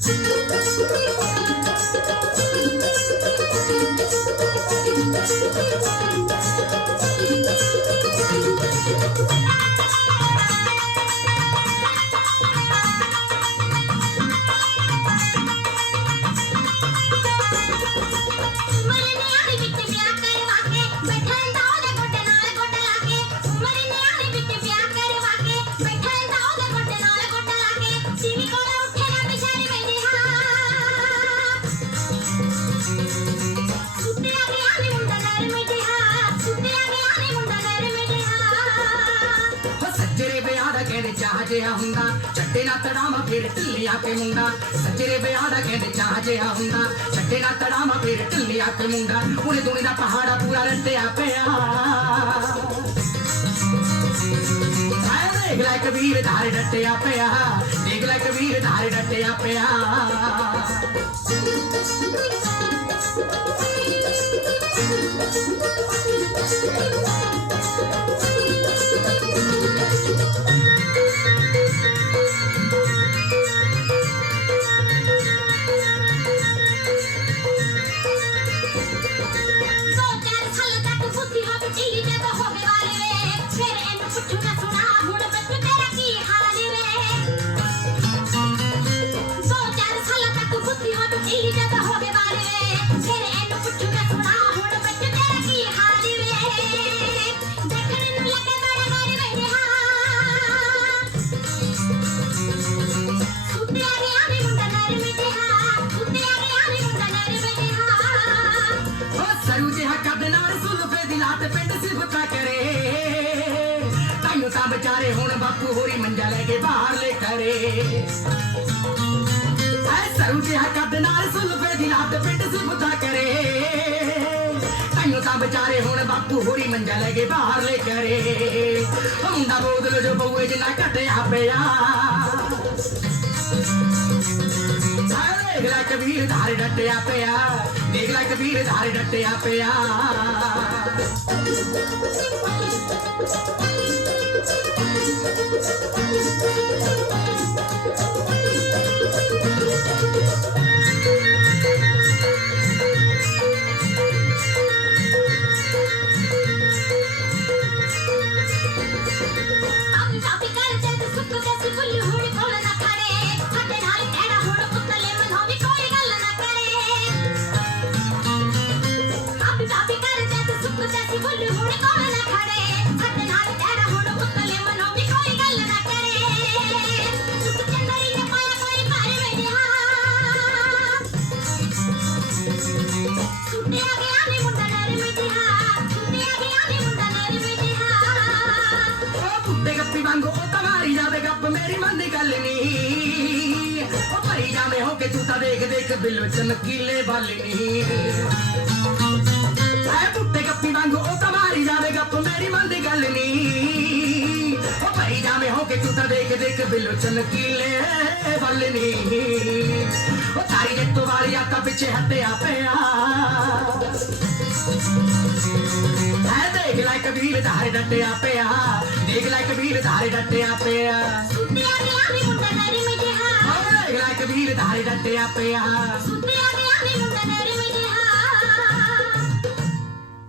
Thank you. ਦਾ ਕਹਿੰਦੇ ਚਾਹ ਜਿਹਾ ਹੁੰਦਾ ਛੱਡੇ ਨਾ ਤੜਾਵਾ ਫਿਰ ਢਿੱਲਿਆ ਕੇ ਮੁੰਡਾ ਸੱਜਰੇ ਵਿਆਹ ਦਾ ਕਹਿੰਦੇ ਚਾਹ ਜਿਹਾ ਹੁੰਦਾ ਛੱਡੇ ਨਾ ਤੜਾਵਾ ਫਿਰ ਢਿੱਲਿਆ ਕੇ ਮੁੰਡਾ ਉਹਨੇ ਦੁਨੀ ਦਾ ਪਹਾੜਾ ਪੂਰਾ ਰੱਟਿਆ ਪਿਆ ਆਏ ਦੇਖ ਲੈ ਕਬੀਰ ਧਾਰ ਡੱਟਿਆ ਪਿਆ ਦੇਖ ਲੈ ਕਬੀਰ ਧਾਰ ਡੱਟਿਆ ਪਿਆ ਦੋ ਸੁਲਫੇ ਪਿੰਡ ਸਿਫਤਾ ਕਰੇ ਤਾਈਓ ਤਾਂ ਵਿਚਾਰੇ ਹੁਣ ਬਾਪੂ ਹੋਰੀ ਮੰਜਾ ਲੈ ਕੇ ਬਾਹਰ ਲੈ ਕਰੇ ਐ ਸਰੂ ਜਿਹਾ ਕੱਦ ਨਾਲ ਸੁਲਫੇ ਦੀ ਲਾਤ ਪਿੰਡ ਸਿਫਤਾ ਕਰੇ ਤਾਈਓ ਤਾਂ ਵਿਚਾਰੇ ਹੁਣ ਬਾਪੂ ਹੋਰੀ ਮੰਜਾ ਲੈ ਕੇ ਬਾਹਰ ਲੈ ਕਰੇ ਓ ਮੁੰਡਾ ਬੋਦਲ ਜੋ ਬਊਏ ਜਿੰਨਾ ਘਟਿਆ ਪਿਆ। ਦੇਖ ਲੈ ਕਬੀਰ ਧਾਰ ਡੱਟਿਆ ਪਿਆ ਦੇਖ ਲੈ ਕਬੀਰ ਧਾਰ ਡੱਟਿਆ ਪਿਆ। ਮਾਰੀ ਮੇਰੀ ਮਨ ਦੀ ਗੱਲ ਨਹੀਂ ਉਹ ਭਰੀ ਜਾਵੇਂ ਹੋ ਕੇ ਤੂੰ ਤਾਂ ਦੇਖ ਦੇਖ ਬਿੱਲੋ ਚਮਕੀਲੇ ਬਾਲਣੀ ਐ ਕੁੱਤੇ ਗੱਪੀ ਵਾਂਗੂ ਉਹ ਤਾਂ ਮਾਰੀ ਜਾਵੇ ਗੱਪ, ਮੇਰੀ ਮਨ ਗੱਲ ਨਹੀਂ ਉਹ ਭਰੀ ਜਾਵੇਂ ਹੋ ਕੇ ਤੂੰ ਤਾਂ ਦੇਖ ਦੇਖ ਬਿੱਲੋ ਚਮਕੀਲੇ ਬਾਲਣੀ ਉਹ ਤਾਰੀ ਦੇ ਤੋਂ ਵਾਲੀ ਆਤਾ ਪਿੱਛੇ ਹੱਟਿਆ ਪਿਆ। ਦੇਖ ਲੈ ਕਬੀਰ ਧਾਰੇ ਡੱਟਿਆ ਪਿਆ ਦੇਖ ਲੈ ਕਬੀਰ ਧਾਰੇ ਡੱਟਿਆ ਪਿਆ। ਸੁੱਤੇ ਆ ਗਿਆ ਨੀ ਮੁੰਡਾ ਨਰ ਮਿਠਿਆ ਓ ਦੇਖ ਲੈ ਕਬੀਰ ਧਾਰੇ ਡੱਟਿਆ ਪਿਆ। ਸੁੱਤੇ ਆ ਗਿਆ ਨੀ ਮੁੰਡਾ ਨਰ